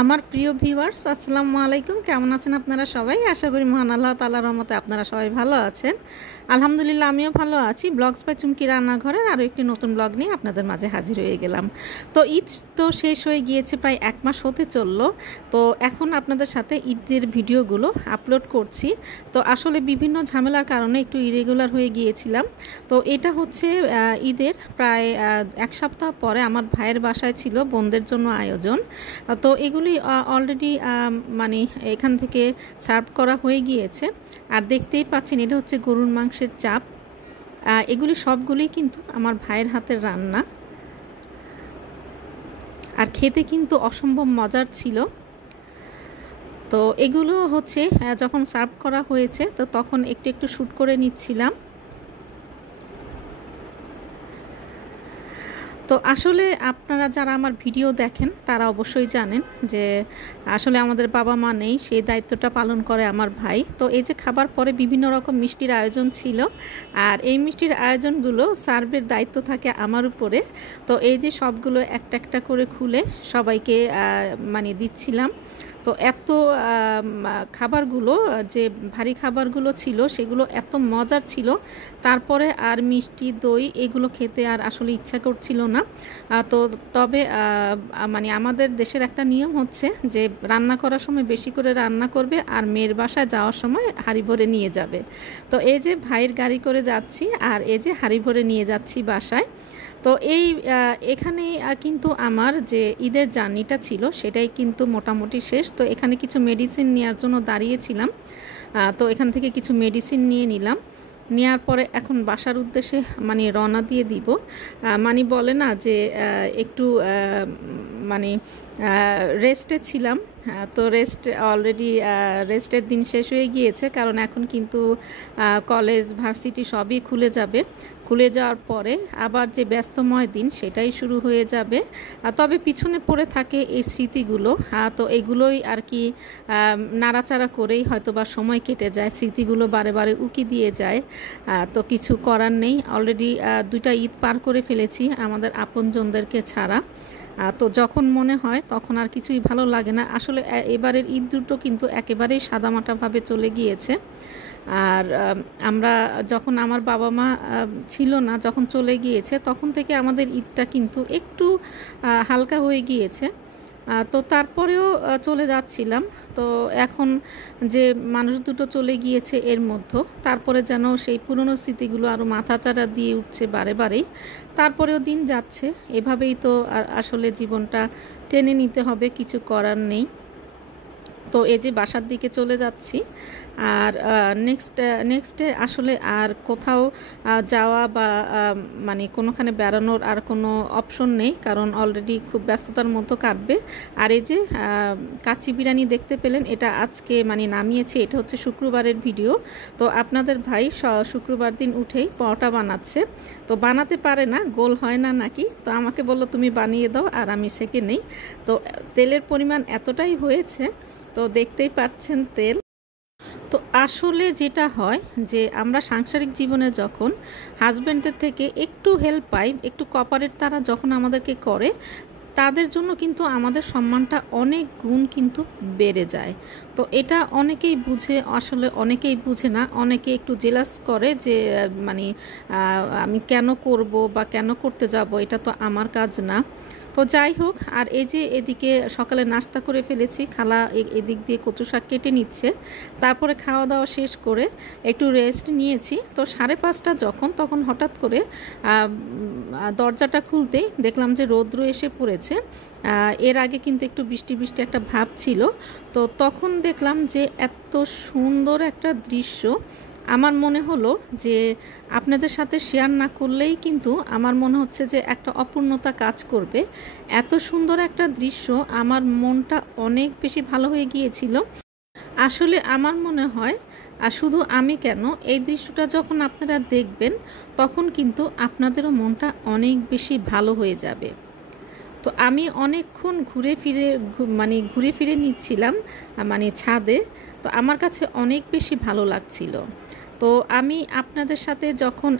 আমার প্রিয় ভিউয়ার্স আসসালামু আলাইকুম। কেমন আছেন আপনারা সবাই? আশা করি মহান আল্লাহ তাআলার রহমতে আপনারা সবাই ভালো আছেন। আলহামদুলিল্লাহ আমিও ভালো আছি। ব্লগস বাই চুমকি রান্নাঘরের আরও একটি নতুন ব্লগ নিয়ে আপনাদের মাঝে হাজির হয়ে গেলাম। তো ঈদ তো শেষ হয়ে গিয়েছে, প্রায় 1 মাস হতে চললো। তো এখন আপনাদের সাথে ঈদের ভিডিওগুলো আপলোড করছি। তো আসলে বিভিন্ন ঝামেলার কারণে একটু ইরেগুলার হয়ে গিয়েছিলাম। তো এটা হচ্ছে ঈদের প্রায় 1 সপ্তাহ পরে আমার ভাইয়ের বাসায় ছিল বোনদের জন্য আয়োজন। তো এগুলি অলরেডি মানে এখান থেকে সার্ভ করা হয়ে গিয়েছে। আর দেখতেই পাচ্ছেন এটা হচ্ছে গরুর মাংসের চাপ। এগুলি সবগুলোই কিন্তু আমার ভাইয়ের হাতের রান্না, আর খেতে কিন্তু অসম্ভব মজার ছিল। তো এগুলো হচ্ছে যখন সার্ভ করা হয়েছে তো তখন একটু একটু শ্যুট করে নিচ্ছিলাম। তো আসলে আপনারা যারা আমার ভিডিও দেখেন তারা অবশ্যই জানেন যে আসলে আমাদের বাবা মা নেই, সেই দায়িত্বটা পালন করে আমার ভাই। তো এই যে খাবার পরে বিভিন্ন রকম মিষ্টির আয়োজন ছিল, আর এই মিষ্টির আয়োজনগুলো সার্ভের দায়িত্ব থাকে আমার উপরে। তো এই যে সবগুলো একটা একটা করে খুলে সবাইকে মানে দিচ্ছিলাম। তো এত খাবারগুলো যে ভারী খাবারগুলো ছিল সেগুলো এত মজার ছিল, তারপরে আর মিষ্টি দই এগুলো খেতে আর আসলে ইচ্ছা করছিল না। তো তবে মানে আমাদের দেশের একটা নিয়ম হচ্ছে যে রান্না করার সময় বেশি করে রান্না করবে আর মেয়ের বাসায় যাওয়ার সময় হাঁড়ি ভরে নিয়ে যাবে। তো এই যে ভাইয়ের গাড়ি করে যাচ্ছি আর এই যে হাঁড়ি ভরে নিয়ে যাচ্ছি বাসায়। তো এখানে কিন্তু আমার যে ঈদের জার্নিটা ছিল সেটাই কিন্তু মোটামুটি শেষ। তো এখানে কিছু মেডিসিন নেওয়ার জন্য দাঁড়িয়েছিলাম। তো এখান থেকে কিছু মেডিসিন নিয়ে নিলাম। নেওয়ার পরে এখন বাসার উদ্দেশ্যে মানে রওনা দিয়ে দিব। মানে বলে না যে একটু মানে রেস্টে ছিলাম। তো অলরেডি রেস্টের দিন শেষ হয়ে গিয়েছে, কারণ এখন কিন্তু কলেজ ভার্সিটি সবই খুলে যাবে। খুলে যাওয়ার পরে আবার যে ব্যস্তময় দিন সেটাই শুরু হয়ে যাবে। তবে পিছনে পড়ে থাকে এই স্মৃতিগুলো। তো এগুলোই আর কি নাড়াচাড়া করেই হয়তো বা সময় কেটে যায়, স্মৃতিগুলো বারে বারে উকি দিয়ে যায়। তো কিছু করার নেই, অলরেডি 2টা ঈদ পার করে ফেলেছি আমাদের আপনজনদেরকে ছাড়া। তো যখন মনে হয় তখন আর কিছুই ভালো লাগে না। আসলে এবারের ঈদ দুটো কিন্তু একেবারেই সাদামাটাভাবে চলে গিয়েছে। আর আমরা যখন আমার বাবা মা ছিল না, যখন চলে গিয়েছে তখন থেকে আমাদের ঈদটা কিন্তু একটু হালকা হয়ে গিয়েছে। তো তারপরেও চলে যাচ্ছিলাম। তো এখন যে মানুষ দুটো চলে গিয়েছে এর মধ্যে তারপরে যেন সেই পুরনো স্মৃতিগুলো আরও মাথাচাড়া দিয়ে উঠছে বারে বারেই। তারপরেও দিন যাচ্ছে, এভাবেই তো আসলে জীবনটা টেনে নিতে হবে, কিছু করার নেই। তো এই যে বাসার দিকে চলে যাচ্ছি। আর নেক্সটে আসলে আর কোথাও যাওয়া বা মানে কোনোখানে বেড়ানোর আর কোনো অপশন নেই, কারণ অলরেডি খুব ব্যস্ততার মতো কাটবে। আর এই যে কাচ্চি বিরিয়ানি দেখতে পেলেন, এটা আজকে মানে নামিয়েছে। এটা হচ্ছে শুক্রবারের ভিডিও। তো আপনাদের ভাই শুক্রবার দিন উঠেই পরোটা বানাচ্ছে। তো বানাতে পারে না, গোল হয় না নাকি। তো আমাকে বললো তুমি বানিয়ে দাও আর আমি সেকে নেই। তো তেলের পরিমাণ এতটাই হয়েছে, তো দেখতেই পাচ্ছেন তেল। তো আসলে যেটা হয় যে আমরা সাংসারিক জীবনে যখন হাজব্যান্ডের থেকে একটু হেল্প পাই, একটু কপারেট তারা যখন আমাদেরকে করে, তাদের জন্য কিন্তু আমাদের সম্মানটা অনেক গুণ কিন্তু বেড়ে যায়। তো এটা অনেকেই বুঝে, আসলে অনেকেই বুঝে না। অনেকে একটু জেলাস করে যে মানে আমি কেন করব বা কেন করতে যাব, এটা তো আমার কাজ না। তো যাই হোক, আর এই যে এদিকে সকালে নাস্তা করে ফেলেছি, খালা এদিক দিয়ে কচু শাক কেটে নিচ্ছে। তারপরে খাওয়া দাওয়া শেষ করে একটু রেস্ট নিয়েছি। তো 5:30 যখন, তখন হঠাৎ করে দরজাটা খুলতেই দেখলাম যে রৌদ্র এসে পড়েছে। এর আগে কিন্তু একটু বৃষ্টি বৃষ্টি একটা ভাব ছিল। তো তখন দেখলাম যে এত সুন্দর একটা দৃশ্য, আমার মনে হলো যে আপনাদের সাথে শেয়ার না করলেই কিন্তু আমার মনে হচ্ছে যে একটা অপূর্ণতা কাজ করবে। এত সুন্দর একটা দৃশ্য, আমার মনটা অনেক বেশি ভালো হয়ে গিয়েছিল। আসলে আমার মনে হয় শুধু আমি কেন, এই দৃশ্যটা যখন আপনারা দেখবেন তখন কিন্তু আপনাদেরও মনটা অনেক বেশি ভালো হয়ে যাবে। তো আমি অনেকক্ষণ ঘুরে ফিরে নিচ্ছিলাম মানে ছাদে। তো আমার কাছে অনেক বেশি ভালো লাগছিল। তো আমি আপনাদের সাথে যখন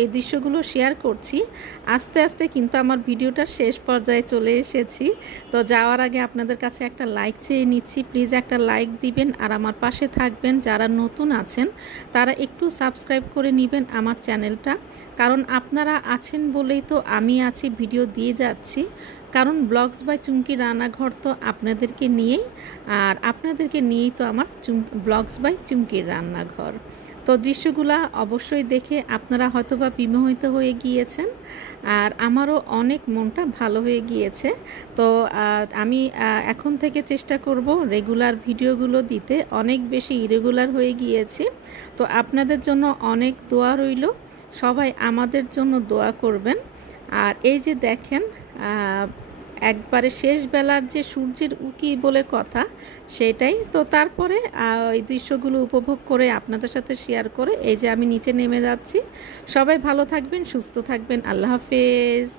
এই দৃশ্যগুলো শেয়ার করছি, আস্তে আস্তে কিন্তু আমার ভিডিওটার শেষ পর্যায়ে চলে এসেছি। তো যাওয়ার আগে আপনাদের কাছে একটা লাইক চেয়ে নিচ্ছি, প্লিজ একটা লাইক দিবেন আর আমার পাশে থাকবেন। যারা নতুন আছেন তারা একটু সাবস্ক্রাইব করে নেবেন আমার চ্যানেলটা, কারণ আপনারা আছেন বলেই তো আমি আছি, ভিডিও দিয়ে যাচ্ছি। কারণ ব্লগস বাই চুমকি রান্নাঘর তো আপনাদেরকে নিয়েই, আর আপনাদেরকে নিয়েই তো আমার ব্লগস বাই চুমকির রান্নাঘর। তো দৃশ্যগুলা অবশ্যই দেখে আপনারা হয়তোবা বিমোহিত হয়ে গিয়েছেন, আর আমারও অনেক মনটা ভালো হয়ে গিয়েছে। তো আমি এখন থেকে চেষ্টা করব রেগুলার ভিডিওগুলো দিতে, অনেক বেশি ইরেগুলার হয়ে গিয়েছি। তো আপনাদের জন্য অনেক দোয়া রইল, সবাই আমাদের জন্য দোয়া করবেন। আর এই যে দেখেন একবারে শেষ বেলার যে সূর্যের উকি বলে কথা, সেটাই তো। তারপরে এই দৃশ্যগুলো উপভোগ করে আপনাদের সাথে শেয়ার করে এই যে আমি নিচে নেমে যাচ্ছি। সবাই ভালো থাকবেন, সুস্থ থাকবেন, আল্লাহ হাফেজ।